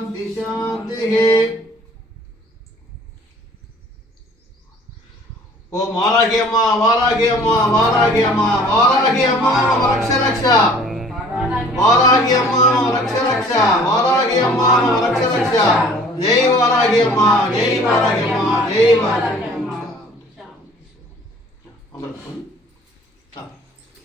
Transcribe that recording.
శాంతి శాంతి. ఓ వారాహి అమ్మ వారాహి అమ్మ వారాహి అమ్మ వారాహి అమ్మ రక్ష రక్ష. వారాహి అమ్మ రక్ష రక్ష. వారాహి అమ్మ రక్ష రక్ష. జై వారాహి అమ్మ జై వారాహి అమ్మ జై వారాహి అమ్మ. అమృతం